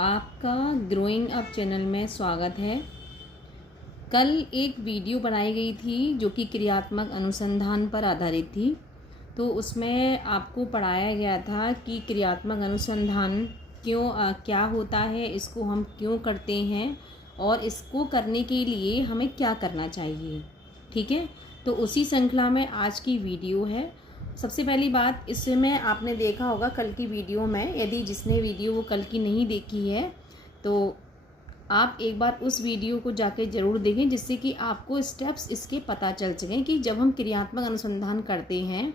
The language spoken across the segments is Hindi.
आपका ग्रोइंग अप चैनल में स्वागत है। कल एक वीडियो बनाई गई थी जो कि क्रियात्मक अनुसंधान पर आधारित थी। तो उसमें आपको पढ़ाया गया था कि क्रियात्मक अनुसंधान क्या होता है, इसको हम क्यों करते हैं और इसको करने के लिए हमें क्या करना चाहिए। ठीक है, तो उसी श्रृंखला में आज की वीडियो है। सबसे पहली बात, इसमें आपने देखा होगा कल की वीडियो में, यदि जिसने वीडियो वो कल की नहीं देखी है तो आप एक बार उस वीडियो को जाके ज़रूर देखें, जिससे कि आपको स्टेप्स इसके पता चल सकें कि जब हम क्रियात्मक अनुसंधान करते हैं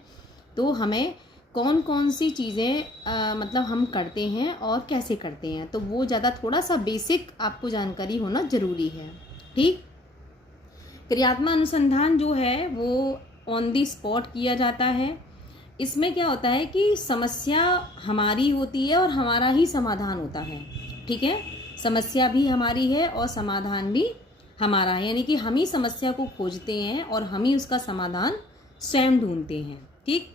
तो हमें कौन कौन सी चीज़ें मतलब हम करते हैं और कैसे करते हैं। तो वो ज़्यादा थोड़ा सा बेसिक आपको जानकारी होना ज़रूरी है। ठीक, क्रियात्मक अनुसंधान जो है वो ऑन दी स्पॉट किया जाता है। इसमें क्या होता है कि समस्या हमारी होती है और हमारा ही समाधान होता है। ठीक है, समस्या भी हमारी है और समाधान भी हमारा है, यानी कि हम ही समस्या को खोजते हैं और हम ही उसका समाधान स्वयं ढूंढते हैं। ठीक,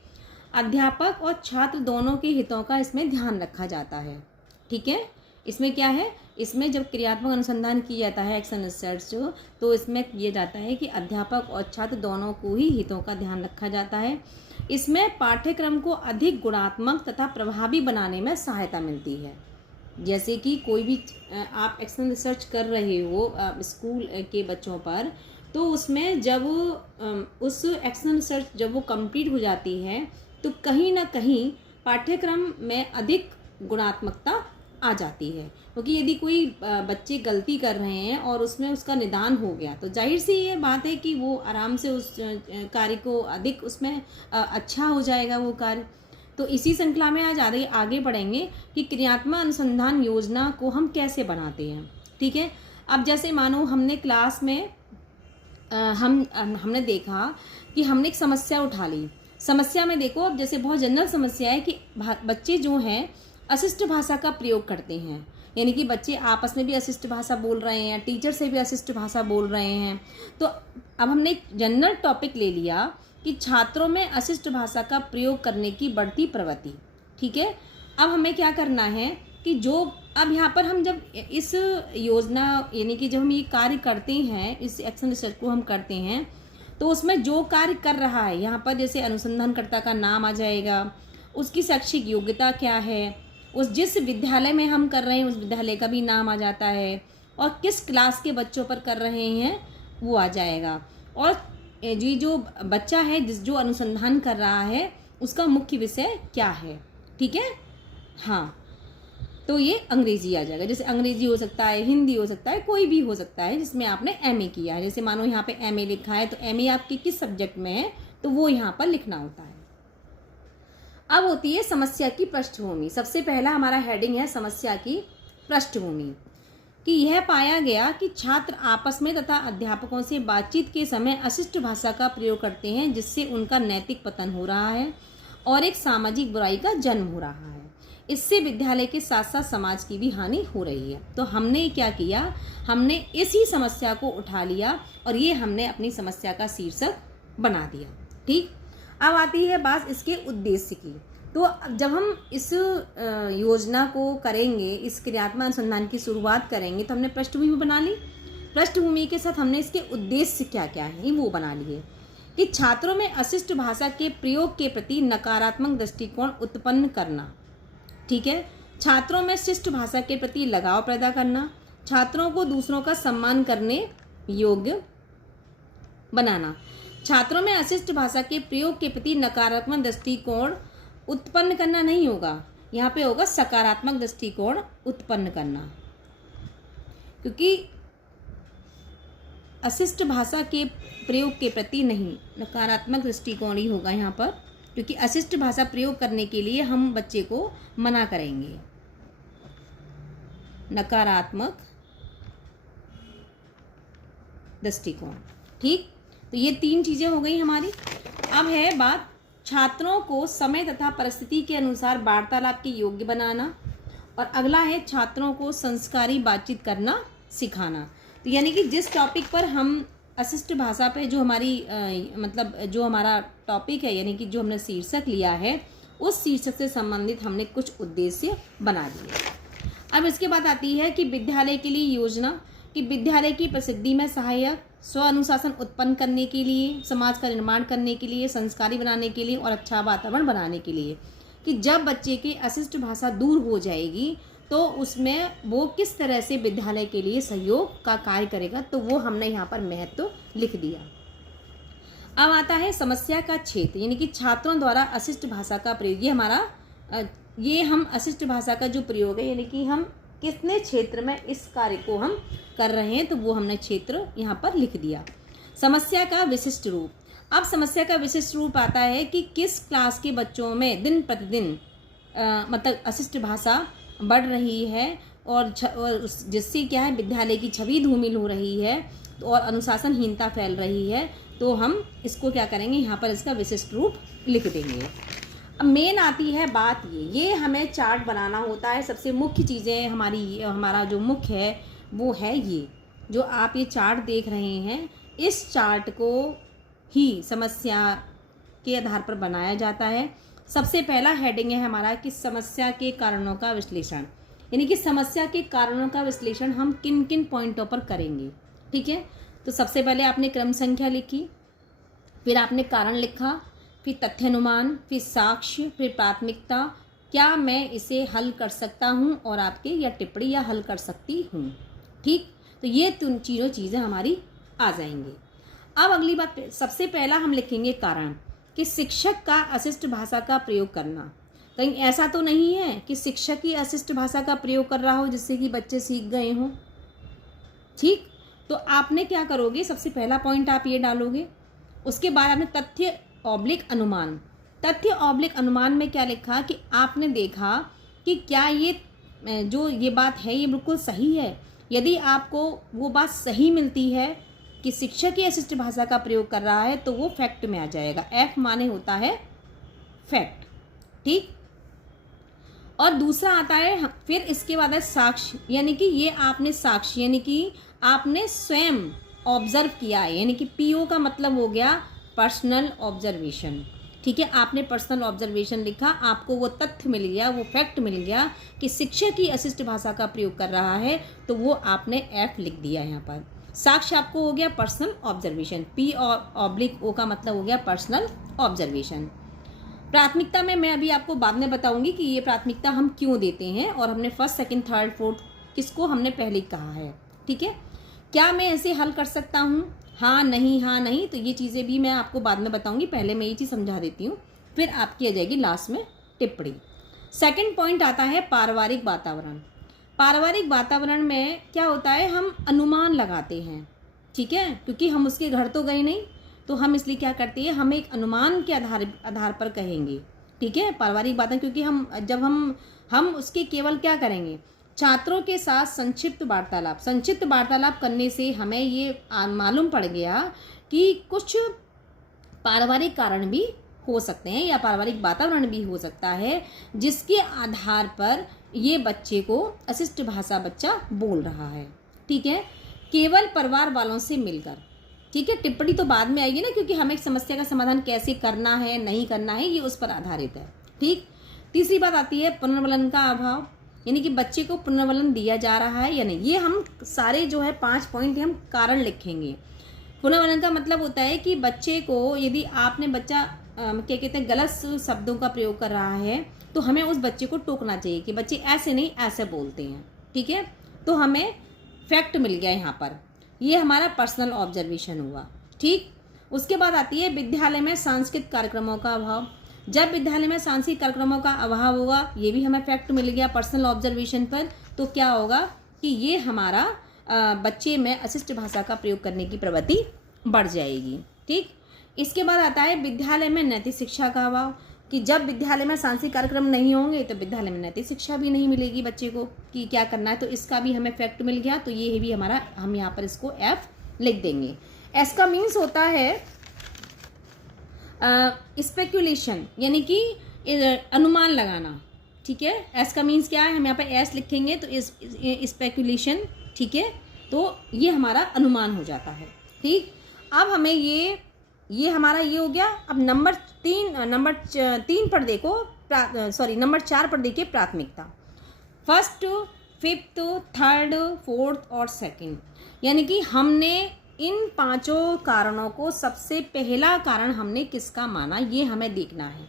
अध्यापक और छात्र दोनों के हितों का इसमें ध्यान रखा जाता है। ठीक है, इसमें क्या है, इसमें जब क्रियात्मक अनुसंधान किया जाता है, एक्शन रिसर्च, तो इसमें किया जाता है कि अध्यापक और छात्र दोनों को ही हितों का ध्यान रखा जाता है। इसमें पाठ्यक्रम को अधिक गुणात्मक तथा प्रभावी बनाने में सहायता मिलती है। जैसे कि कोई भी आप एक्शन रिसर्च कर रहे हो स्कूल के बच्चों पर, तो उसमें जब उस एक्शन रिसर्च जब वो कंप्लीट हो जाती है तो कहीं ना कहीं पाठ्यक्रम में अधिक गुणात्मकता आ जाती है। क्योंकि यदि कोई बच्चे गलती कर रहे हैं और उसमें उसका निदान हो गया तो जाहिर सी ये बात है कि वो आराम से उस कार्य को अधिक उसमें अच्छा हो जाएगा वो कार्य। तो इसी श्रृंखला में आज आगे बढ़ेंगे कि क्रियात्मक अनुसंधान योजना को हम कैसे बनाते हैं। ठीक है, अब जैसे मानो हमने क्लास में हमने देखा कि हमने एक समस्या उठा ली। समस्या में देखो, अब जैसे बहुत जनरल समस्या है कि बच्चे जो हैं अशिष्ट भाषा का प्रयोग करते हैं, यानी कि बच्चे आपस में भी अशिष्ट भाषा बोल रहे हैं, टीचर से भी अशिष्ट भाषा बोल रहे हैं। तो अब हमने एक जनरल टॉपिक ले लिया कि छात्रों में अशिष्ट भाषा का प्रयोग करने की बढ़ती प्रवृत्ति। ठीक है, अब हमें क्या करना है कि जो अब यहाँ पर हम जब इस योजना यानी कि जब हम ये कार्य करते हैं, इस एक्शन रिसर्च को हम करते हैं, तो उसमें जो कार्य कर रहा है यहाँ पर जैसे अनुसंधानकर्ता का नाम आ जाएगा, उसकी शैक्षिक योग्यता क्या है, उस जिस विद्यालय में हम कर रहे हैं उस विद्यालय का भी नाम आ जाता है, और किस क्लास के बच्चों पर कर रहे हैं वो आ जाएगा, और ये जो बच्चा है जो अनुसंधान कर रहा है उसका मुख्य विषय क्या है। ठीक है, हाँ, तो ये अंग्रेजी आ जाएगा। जैसे अंग्रेजी हो सकता है, हिंदी हो सकता है, कोई भी हो सकता है जिसमें आपने एमए किया है। जैसे मानो यहाँ पे एमए लिखा है तो एमए आपकी किस सब्जेक्ट में है तो वो यहाँ पर लिखना होता है। अब होती है समस्या की पृष्ठभूमि। सबसे पहला हमारा हेडिंग है समस्या की पृष्ठभूमि, कि यह पाया गया कि छात्र आपस में तथा अध्यापकों से बातचीत के समय अशिष्ट भाषा का प्रयोग करते हैं, जिससे उनका नैतिक पतन हो रहा है और एक सामाजिक बुराई का जन्म हो रहा है। इससे विद्यालय के साथ साथ समाज की भी हानि हो रही है। तो हमने क्या किया, हमने इसी समस्या को उठा लिया और ये हमने अपनी समस्या का शीर्षक बना दिया। ठीक, अब आती है बात इसके उद्देश्य की। तो जब हम इस योजना को करेंगे, इस क्रियात्मक अनुसंधान की शुरुआत करेंगे, तो हमने पृष्ठभूमि बना ली। पृष्ठभूमि के साथ हमने इसके उद्देश्य क्या क्या है वो बना लिए, कि छात्रों में अशिष्ट भाषा के प्रयोग के प्रति नकारात्मक दृष्टिकोण उत्पन्न करना। ठीक है, छात्रों में शिष्ट भाषा के प्रति लगाव पैदा करना, छात्रों को दूसरों का सम्मान करने योग्य बनाना। छात्रों में अशिष्ट भाषा के प्रयोग के प्रति नकारात्मक दृष्टिकोण उत्पन्न करना नहीं होगा, यहाँ पे होगा सकारात्मक दृष्टिकोण उत्पन्न करना, क्योंकि अशिष्ट भाषा के प्रयोग के प्रति नहीं, नकारात्मक दृष्टिकोण ही होगा यहाँ पर, क्योंकि अशिष्ट भाषा प्रयोग करने के लिए हम बच्चे को मना करेंगे। नकारात्मक दृष्टिकोण। ठीक, तो ये तीन चीजें हो गई हमारी। अब है बात छात्रों को समय तथा परिस्थिति के अनुसार वार्तालाप के योग्य बनाना, और अगला है छात्रों को संस्कारी बातचीत करना सिखाना। तो यानी कि जिस टॉपिक पर हम अशिष्ट भाषा पे जो हमारी मतलब जो हमारा टॉपिक है, यानी कि जो हमने शीर्षक लिया है, उस शीर्षक से संबंधित हमने कुछ उद्देश्य बना दिए। अब इसके बाद आती है कि विद्यालय के लिए योजना, कि विद्यालय की प्रसिद्धि में सहायक, स्व अनुशासन उत्पन्न करने के लिए, समाज का निर्माण करने के लिए, संस्कारी बनाने के लिए और अच्छा वातावरण बनाने के लिए। कि जब बच्चे की अशिष्ट भाषा दूर हो जाएगी तो उसमें वो किस तरह से विद्यालय के लिए सहयोग का कार्य करेगा, तो वो हमने यहाँ पर महत्व लिख दिया। अब आता है समस्या का क्षेत्र, यानी कि छात्रों द्वारा अशिष्ट भाषा का प्रयोग। ये हमारा ये हम अशिष्ट भाषा का जो प्रयोग है, यानी कि हम कितने क्षेत्र में इस कार्य को हम कर रहे हैं, तो वो हमने क्षेत्र यहाँ पर लिख दिया। समस्या का विशिष्ट रूप। अब समस्या का विशिष्ट रूप आता है कि किस क्लास के बच्चों में दिन प्रतिदिन मतलब अशिष्ट भाषा बढ़ रही है और जिससे क्या है विद्यालय की छवि धूमिल हो रही है और अनुशासनहीनता फैल रही है, तो हम इसको क्या करेंगे, यहाँ पर इसका विशिष्ट रूप लिख देंगे। अब मेन आती है बात ये हमें चार्ट बनाना होता है। सबसे मुख्य चीज़ें हमारा जो मुख्य है वो है ये जो आप ये चार्ट देख रहे हैं। इस चार्ट को ही समस्या के आधार पर बनाया जाता है। सबसे पहला हेडिंग है हमारा कि समस्या के कारणों का विश्लेषण, यानी कि समस्या के कारणों का विश्लेषण हम किन किन पॉइंटों पर करेंगे। ठीक है, तो सबसे पहले आपने क्रम संख्या लिखी, फिर आपने कारण लिखा, फिर तथ्यानुमान, फिर साक्ष्य, फिर प्राथमिकता, क्या मैं इसे हल कर सकता हूँ और आपके या टिप्पणी या हल कर सकती हूँ। ठीक, तो ये चीज़ें हमारी आ जाएंगी। अब अगली बात, सबसे पहला हम लिखेंगे कारण कि शिक्षक का अशिष्ट भाषा का प्रयोग करना। कहीं ऐसा तो नहीं है कि शिक्षक ही अशिष्ट भाषा का प्रयोग कर रहा हो जिससे कि बच्चे सीख गए हों। ठीक, तो आपने क्या करोगे, सबसे पहला पॉइंट आप ये डालोगे। उसके बाद आपने तथ्य ऑब्लिक अनुमान। तथ्य ऑब्लिक अनुमान में क्या लिखा कि आपने देखा कि क्या ये बात है ये बिल्कुल सही है। यदि आपको वो बात सही मिलती है कि शिक्षक ही अशिष्ट भाषा का प्रयोग कर रहा है तो वो फैक्ट में आ जाएगा। एफ माने होता है फैक्ट। ठीक, और दूसरा आता है फिर इसके बाद है साक्ष्य, यानी कि ये आपने साक्ष्य यानी कि आपने स्वयं ऑब्जर्व किया है, यानी कि पीओ का मतलब हो गया पर्सनल ऑब्जर्वेशन। ठीक है, आपने पर्सनल ऑब्जर्वेशन लिखा, आपको वो तथ्य मिल गया, वो फैक्ट मिल गया कि शिक्षक ही अशिष्ट भाषा का प्रयोग कर रहा है, तो वो आपने एफ लिख दिया यहाँ पर। साक्ष्य आपको हो गया पर्सनल ऑब्जर्वेशन, पी और ऑब्लिक ओ का मतलब हो गया पर्सनल ऑब्जर्वेशन। प्राथमिकता में मैं अभी आपको बाद में बताऊंगी कि ये प्राथमिकता हम क्यों देते हैं और हमने फर्स्ट सेकंड थर्ड फोर्थ किसको हमने पहले ही कहा है। ठीक है, क्या मैं ऐसे हल कर सकता हूँ, हाँ नहीं, तो ये चीज़ें भी मैं आपको बाद में बताऊंगी, पहले मैं ये चीज़ समझा देती हूँ, फिर आपकी आ जाएगी लास्ट में टिप्पणी। सेकंड पॉइंट आता है पारिवारिक वातावरण। पारिवारिक वातावरण में क्या होता है, हम अनुमान लगाते हैं। ठीक है, क्योंकि हम उसके घर तो गए नहीं, तो हम इसलिए क्या करते हैं, हम एक अनुमान के आधार पर कहेंगे। ठीक है, पारिवारिक बातें, क्योंकि हम उसके केवल क्या करेंगे, छात्रों के साथ संक्षिप्त वार्तालाप करने से हमें ये मालूम पड़ गया कि कुछ पारिवारिक कारण भी हो सकते हैं या पारिवारिक वातावरण भी हो सकता है जिसके आधार पर ये बच्चे को अशिष्ट भाषा बच्चा बोल रहा है। ठीक है, केवल परिवार वालों से मिलकर। ठीक है, टिप्पणी तो बाद में आएगी ना, क्योंकि हमें एक समस्या का समाधान कैसे करना है नहीं करना है ये उस पर आधारित है। ठीक, तीसरी बात आती है पुनर्वलन का अभाव, यानी कि बच्चे को पुनर्वलन दिया जा रहा है या नहीं। ये हम सारे जो है 5 पॉइंट हम कारण लिखेंगे। पुनर्वलन का मतलब होता है कि बच्चे को, यदि आपने बच्चा क्या कहते हैं गलत शब्दों का प्रयोग कर रहा है तो हमें उस बच्चे को टोकना चाहिए कि बच्चे ऐसे नहीं ऐसे बोलते हैं। ठीक है, तो हमें फैक्ट मिल गया यहाँ पर, ये हमारा पर्सनल ऑब्जर्वेशन हुआ। ठीक, उसके बाद आती है विद्यालय में सांस्कृतिक कार्यक्रमों का अभाव। जब विद्यालय में सांस्कृतिक कार्यक्रमों का अभाव होगा, ये भी हमें फैक्ट मिल गया पर्सनल ऑब्जर्वेशन पर, तो क्या होगा कि ये हमारा बच्चे में अशिष्ट भाषा का प्रयोग करने की प्रवृत्ति बढ़ जाएगी। ठीक, इसके बाद आता है विद्यालय में नैतिक शिक्षा का अभाव, कि जब विद्यालय में सांस्कृतिक कार्यक्रम नहीं होंगे तो विद्यालय में नैतिक शिक्षा भी नहीं मिलेगी बच्चे को कि क्या करना है, तो इसका भी हमें फैक्ट मिल गया, तो ये भी हमारा, हम यहाँ पर इसको एफ लिख देंगे। एस का मीन्स होता है स्पेकुलेशन, यानी कि अनुमान लगाना। ठीक है, एस का मीन्स क्या है, हम यहाँ पर एस लिखेंगे तो इस स्पेकुलेशन। ठीक है, तो ये हमारा अनुमान हो जाता है। ठीक, अब हमें ये हमारा ये हो गया। अब नंबर 3 पर देखो, नंबर 4 पर देखिए प्राथमिकता। फर्स्ट फिफ्थ, थर्ड, फोर्थ और सेकंड, यानी कि हमने इन पांचों कारणों को सबसे पहला कारण हमने किसका माना, ये हमें देखना है।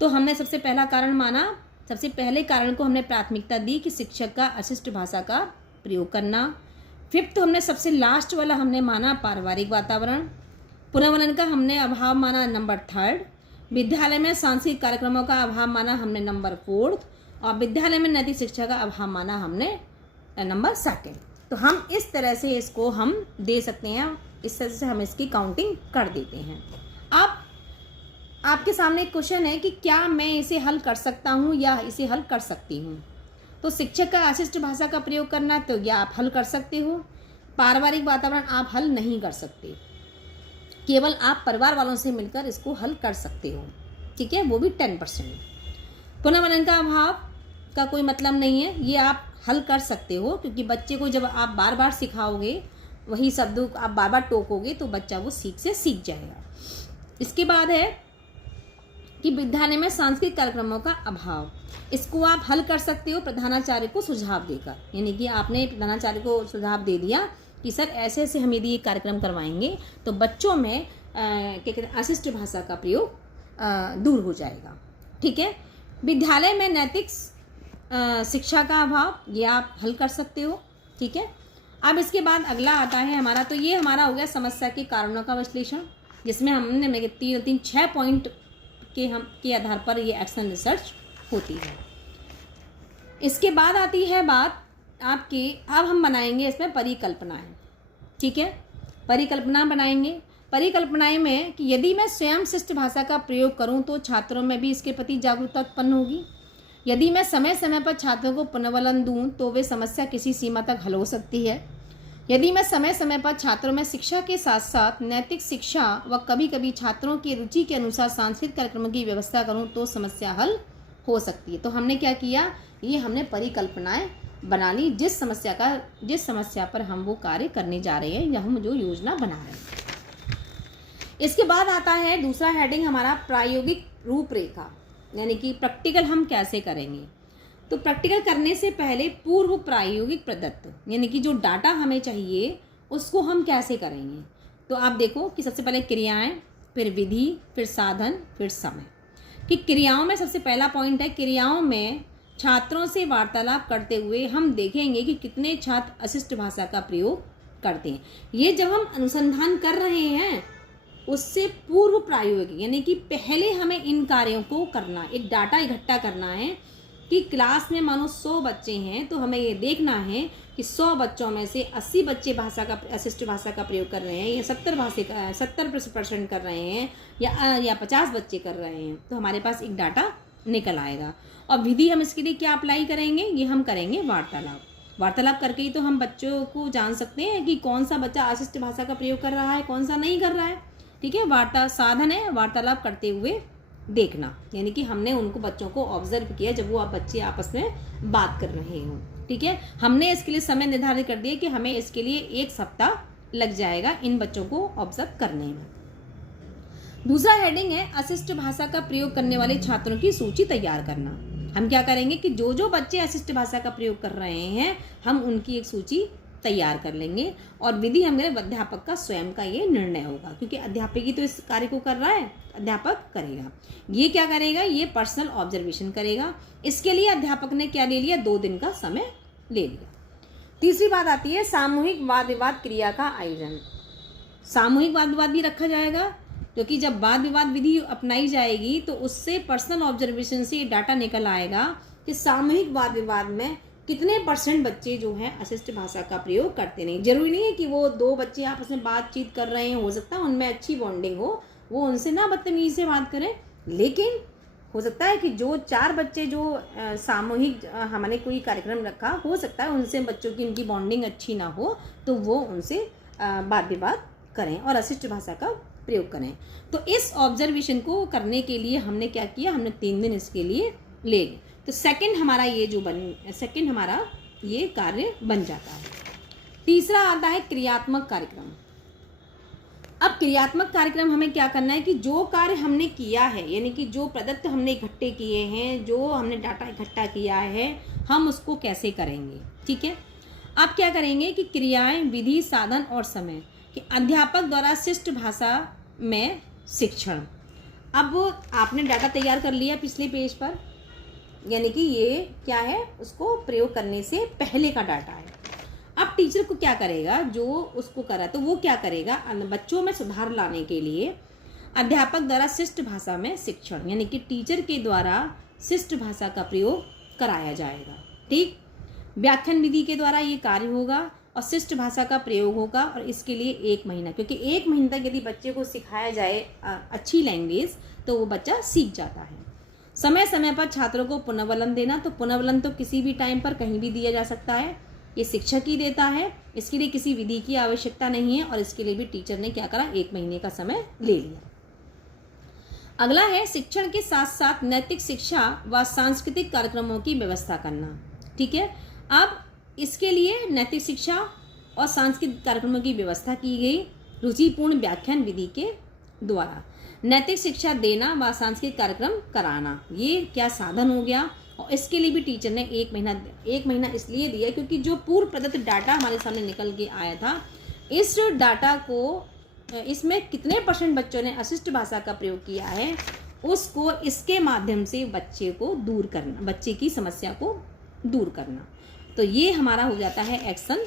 तो हमने सबसे पहला कारण माना, सबसे पहले कारण को हमने प्राथमिकता दी कि शिक्षक का अशिष्ट भाषा का प्रयोग करना। फिफ्थ हमने सबसे लास्ट वाला हमने माना पारिवारिक वातावरण। पुनर्वलन का हमने अभाव माना नंबर थर्ड। विद्यालय में सांस्कृतिक कार्यक्रमों का अभाव माना हमने नंबर फोर्थ। और विद्यालय में नैतिक शिक्षा का अभाव माना हमने नंबर सेकंड। तो हम इस तरह से इसको हम दे सकते हैं, इस तरह से हम इसकी काउंटिंग कर देते हैं। अब आपके सामने एक क्वेश्चन है कि क्या मैं इसे हल कर सकता हूँ या इसे हल कर सकती हूँ। तो शिक्षक का अशिष्ट भाषा का प्रयोग करना, तो यह आप हल कर सकते हो। पारिवारिक वातावरण आप हल नहीं कर सकते, केवल आप परिवार वालों से मिलकर इसको हल कर सकते हो, ठीक है, वो भी 10%। पुनर्वलन का अभाव का कोई मतलब नहीं है, ये आप हल कर सकते हो, क्योंकि बच्चे को जब आप बार बार सिखाओगे, वही शब्दों आप बार बार टोकोगे तो बच्चा वो सीख जाएगा। इसके बाद है कि विद्यालय में सांस्कृतिक कार्यक्रमों का अभाव, इसको आप हल कर सकते हो प्रधानाचार्य को सुझाव देकर। यानी कि आपने प्रधानाचार्य को सुझाव दे दिया कि सर ऐसे ऐसे हम यदि ये कार्यक्रम करवाएंगे तो बच्चों में क्या कहते हैं अशिष्ट भाषा का प्रयोग दूर हो जाएगा, ठीक है। विद्यालय में नैतिक शिक्षा का अभाव, ये आप हल कर सकते हो, ठीक है। अब इसके बाद अगला आता है हमारा, तो ये हमारा हो गया समस्या के कारणों का विश्लेषण, जिसमें हमने 6 पॉइंट के आधार पर ये एक्शन रिसर्च होती है। इसके बाद आती है बात आपकी, अब हम बनाएंगे इसमें परिकल्पनाएं, ठीक है। परिकल्पना बनाएंगे। परिकल्पनाएं में कि यदि मैं स्वयं शिष्ट भाषा का प्रयोग करूं तो छात्रों में भी इसके प्रति जागरूकता उत्पन्न होगी। यदि मैं समय समय पर छात्रों को पुनर्वलन दूं तो वे समस्या किसी सीमा तक हल हो सकती है। यदि मैं समय समय पर छात्रों में शिक्षा के साथ साथ नैतिक शिक्षा व कभी कभी छात्रों की रुचि के अनुसार सांस्कृतिक कार्यक्रमों की व्यवस्था करूं तो समस्या हल हो सकती है। तो हमने क्या किया, ये हमने परिकल्पनाएं बना ली, जिस समस्या पर हम वो कार्य करने जा रहे हैं या हम जो योजना बना रहे हैं। इसके बाद आता है दूसरा हेडिंग हमारा प्रायोगिक रूपरेखा, यानी कि प्रैक्टिकल हम कैसे करेंगे। तो प्रैक्टिकल करने से पहले पूर्व प्रायोगिक प्रदत्त, यानी कि जो डाटा हमें चाहिए उसको हम कैसे करेंगे। तो आप देखो कि सबसे पहले क्रियाएं, फिर विधि, फिर साधन, फिर समय। कि क्रियाओं में सबसे पहला पॉइंट है, क्रियाओं में छात्रों से वार्तालाप करते हुए हम देखेंगे कि कितने छात्र अशिष्ट भाषा का प्रयोग करते हैं। ये जब हम अनुसंधान कर रहे हैं उससे पूर्व प्रायोगिक, यानी कि पहले हमें इन कार्यों को करना, एक डाटा इकट्ठा करना है कि क्लास में मानो 100 बच्चे हैं तो हमें ये देखना है कि 100 बच्चों में से 80 बच्चे अशिष्ट भाषा का प्रयोग कर रहे हैं या 70% कर रहे हैं या 50 बच्चे कर रहे हैं, तो हमारे पास एक डाटा निकल आएगा। और विधि हम इसके लिए क्या अप्लाई करेंगे, ये हम करेंगे वार्तालाप करके ही तो हम बच्चों को जान सकते हैं कि कौन सा बच्चा अशिष्ट भाषा का प्रयोग कर रहा है, कौन सा नहीं कर रहा है, ठीक है। साधन है वार्तालाप करते हुए देखना, यानी कि हमने उनको बच्चों को ऑब्जर्व किया जब वो बच्चे आपस में बात कर रहे हों, ठीक है। हमने इसके लिए समय निर्धारित कर दिया कि हमें इसके लिए 1 सप्ताह लग जाएगा इन बच्चों को ऑब्जर्व करने में। दूसरा हेडिंग है अशिष्ट भाषा का प्रयोग करने वाले छात्रों की सूची तैयार करना। हम क्या करेंगे कि जो जो बच्चे अशिष्ट भाषा का प्रयोग कर रहे हैं हम उनकी एक सूची तैयार कर लेंगे। और विधि हमारे अध्यापक का स्वयं का ये निर्णय होगा, क्योंकि अध्यापक ही तो इस कार्य को कर रहा है, अध्यापक करेगा। ये क्या करेगा, ये पर्सनल ऑब्जर्वेशन करेगा। इसके लिए अध्यापक ने क्या ले लिया, 2 दिन का समय ले लिया। तीसरी बात आती है सामूहिक वाद विवाद क्रिया का आयोजन। सामूहिक वाद विवाद भी रखा जाएगा, क्योंकि जब वाद विवाद विधि अपनाई जाएगी तो उससे पर्सनल ऑब्जर्वेशन से डाटा निकल आएगा कि सामूहिक वाद विवाद में कितने % बच्चे जो हैं अशिष्ट भाषा का प्रयोग करते नहीं। जरूरी नहीं है कि वो 2 बच्चे आपस में बातचीत कर रहे हैं, हो सकता है उनमें अच्छी बॉन्डिंग हो, वो उनसे ना बदतमीजी से बात करें, लेकिन हो सकता है कि जो 4 बच्चे जो सामूहिक हमने कोई कार्यक्रम रखा, हो सकता है उनसे बच्चों की इनकी बॉन्डिंग अच्छी ना हो तो वो उनसे वाद विवाद करें और अशिष्ट भाषा का प्रयोग करें। तो इस ऑब्जर्वेशन को करने के लिए हमने क्या किया, हमने 3 दिन इसके लिए ले लिए। तो सेकंड हमारा ये कार्य बन जाता है। तीसरा आता है क्रियात्मक कार्यक्रम। अब क्रियात्मक कार्यक्रम हमें क्या करना है कि जो कार्य हमने किया है, यानी कि जो प्रदत्त हमने इकट्ठे किए हैं, जो हमने डाटा इकट्ठा किया है, हम उसको कैसे करेंगे। ठीक है, अब क्या करेंगे कि क्रियाएं, विधि, साधन और समय कि अध्यापक द्वारा शिष्ट भाषा में शिक्षण। अब आपने डाटा तैयार कर लिया पिछले पेज पर, यानी कि ये क्या है, उसको प्रयोग करने से पहले का डाटा है। अब टीचर को क्या करेगा, जो उसको करा तो वो क्या करेगा, बच्चों में सुधार लाने के लिए अध्यापक द्वारा शिष्ट भाषा में शिक्षण, यानी कि टीचर के द्वारा शिष्ट भाषा का प्रयोग कराया जाएगा। ठीक, व्याख्यान विधि के द्वारा ये कार्य होगा और शिष्ट भाषा का प्रयोग होगा, और इसके लिए 1 महीना, क्योंकि 1 महीने तक यदि बच्चे को सिखाया जाए अच्छी लैंग्वेज तो वो बच्चा सीख जाता है। समय समय पर छात्रों को पुनर्वलन देना, तो पुनर्वलन तो किसी भी टाइम पर कहीं भी दिया जा सकता है, ये शिक्षक ही देता है, इसके लिए किसी विधि की आवश्यकता नहीं है, और इसके लिए भी टीचर ने क्या करा, 1 महीने का समय ले लिया। अगला है शिक्षण के साथ साथ नैतिक शिक्षा व सांस्कृतिक कार्यक्रमों की व्यवस्था करना। ठीक है, अब इसके लिए नैतिक शिक्षा और सांस्कृतिक कार्यक्रमों की व्यवस्था की गई रुचिपूर्ण व्याख्यान विधि के द्वारा। नैतिक शिक्षा देना व सांस्कृतिक कार्यक्रम कराना, ये क्या साधन हो गया, और इसके लिए भी टीचर ने 1 महीना इसलिए दिया क्योंकि जो पूर्व प्रदत्त डाटा हमारे सामने निकल के आया था, इस डाटा को, इसमें कितने % बच्चों ने अशिष्ट भाषा का प्रयोग किया है, उसको इसके माध्यम से बच्चे को दूर करना, बच्चे की समस्या को दूर करना। तो ये हमारा हो जाता है एक्शन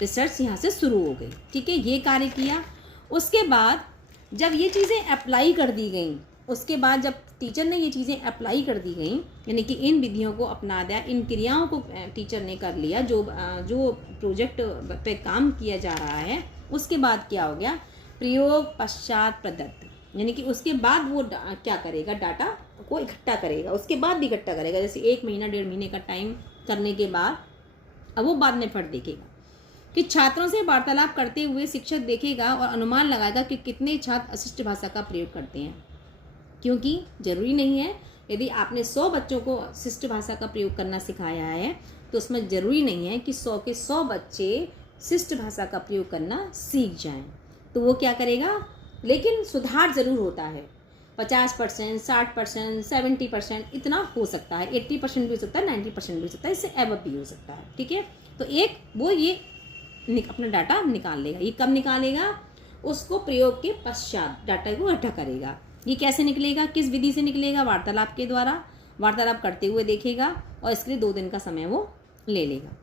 रिसर्च, यहाँ से शुरू हो गई। ठीक है, ये कार्य किया। उसके बाद जब ये चीज़ें अप्लाई कर दी गई, उसके बाद जब टीचर ने ये चीज़ें अप्लाई कर दी गई, यानी कि इन विधियों को अपना दिया, इन क्रियाओं को टीचर ने कर लिया, जो प्रोजेक्ट पे काम किया जा रहा है, उसके बाद क्या हो गया, प्रयोग पश्चात प्रदत्त, यानी कि उसके बाद वो क्या करेगा, डाटा को इकट्ठा करेगा, उसके बाद भी इकट्ठा करेगा। जैसे 1 महीना 1.5 महीने का टाइम करने के बाद अब वो बाद में फट देखेगा कि छात्रों से वार्तालाप करते हुए शिक्षक देखेगा और अनुमान लगाएगा कि कितने छात्र अशिष्ट भाषा का प्रयोग करते हैं, क्योंकि जरूरी नहीं है, यदि आपने 100 बच्चों को शिष्ट भाषा का प्रयोग करना सिखाया है तो उसमें ज़रूरी नहीं है कि 100 के 100 बच्चे शिष्ट भाषा का प्रयोग करना सीख जाएं। तो वो क्या करेगा, लेकिन सुधार ज़रूर होता है, 50%, 60%, 70% इतना हो सकता है, 80% भी हो सकता है, 90% भी हो सकता है, इससे एबव भी हो सकता है। ठीक है, तो एक वो ये अपना डाटा निकाल लेगा। ये कब निकालेगा, उसको प्रयोग के पश्चात डाटा को इकट्ठा करेगा। ये कैसे निकलेगा, किस विधि से निकलेगा, वार्तालाप के द्वारा, वार्तालाप करते हुए देखेगा, और इसके लिए 2 दिन का समय वो ले लेगा।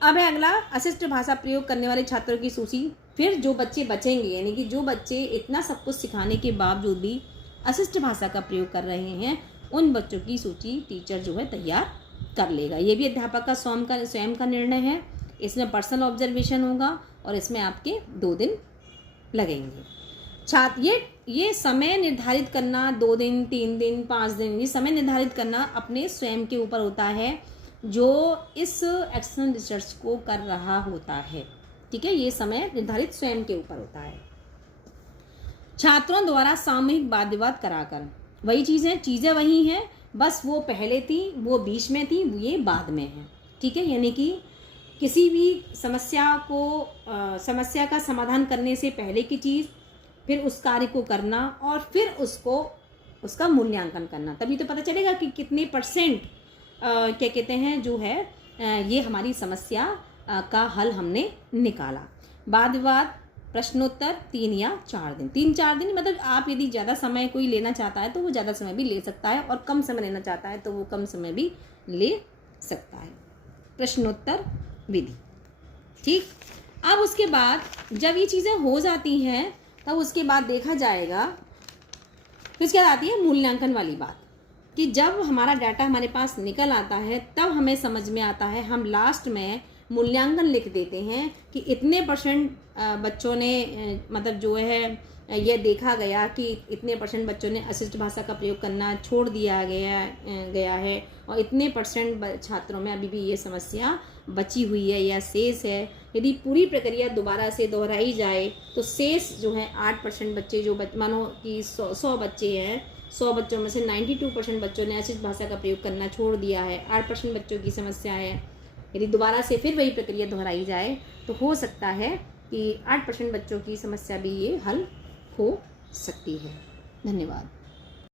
अब है अगला, अशिष्ट भाषा प्रयोग करने वाले छात्रों की सूची। फिर जो बच्चे बचेंगे, यानी कि जो बच्चे इतना सब कुछ सिखाने के बावजूद भी अशिष्ट भाषा का प्रयोग कर रहे हैं, उन बच्चों की सूची टीचर जो है तैयार कर लेगा। ये भी अध्यापक का स्वयं का निर्णय है। इसमें पर्सनल ऑब्जर्वेशन होगा और इसमें आपके 2 दिन लगेंगे। छात्र ये समय निर्धारित करना, 2 दिन, 3 दिन, 5 दिन, ये समय निर्धारित करना अपने स्वयं के ऊपर होता है, जो इस एक्शन रिसर्च को कर रहा होता है। ठीक है, ये समय निर्धारित स्वयं के ऊपर होता है। छात्रों द्वारा सामूहिक वाद विवाद कराकर, वही चीज़ें वही हैं, बस वो पहले थी, वो बीच में थी, ये बाद में है। ठीक है, यानी कि किसी भी समस्या का समाधान करने से पहले की चीज़, फिर उस कार्य को करना और फिर उसका मूल्यांकन करना, तभी तो पता चलेगा कि कितने % क्या कहते हैं जो है ये हमारी समस्या का हल हमने निकाला। वाद विवाद, प्रश्नोत्तर 3 या 4 दिन, 3-4 दिन, मतलब आप यदि ज़्यादा समय कोई लेना चाहता है तो वो ज़्यादा समय भी ले सकता है, और कम समय लेना चाहता है तो वो कम समय भी ले सकता है। प्रश्नोत्तर विधि। ठीक, अब उसके बाद जब ये चीज़ें हो जाती हैं तब उसके बाद देखा जाएगा, फिर उसके बाद आती है मूल्यांकन वाली बात, कि जब हमारा डाटा हमारे पास निकल आता है तब हमें समझ में आता है, हम लास्ट में मूल्यांकन लिख देते हैं कि इतने % बच्चों ने मतलब जो है यह देखा गया कि इतने % बच्चों ने अशिष्ट भाषा का प्रयोग करना छोड़ दिया गया है, और इतने % छात्रों में अभी भी ये समस्या बची हुई है या शेष है। यदि पूरी प्रक्रिया दोबारा से दोहराई जाए तो शेष जो है 8% बच्चे, जो मानो कि 100 बच्चे हैं, 100 बच्चों में से 92% बच्चों ने अशिष्ट भाषा का प्रयोग करना छोड़ दिया है, 8% बच्चों की समस्या है। यदि दोबारा से फिर वही प्रक्रिया दोहराई जाए तो हो सकता है कि 8% बच्चों की समस्या भी ये हल हो सकती है। धन्यवाद।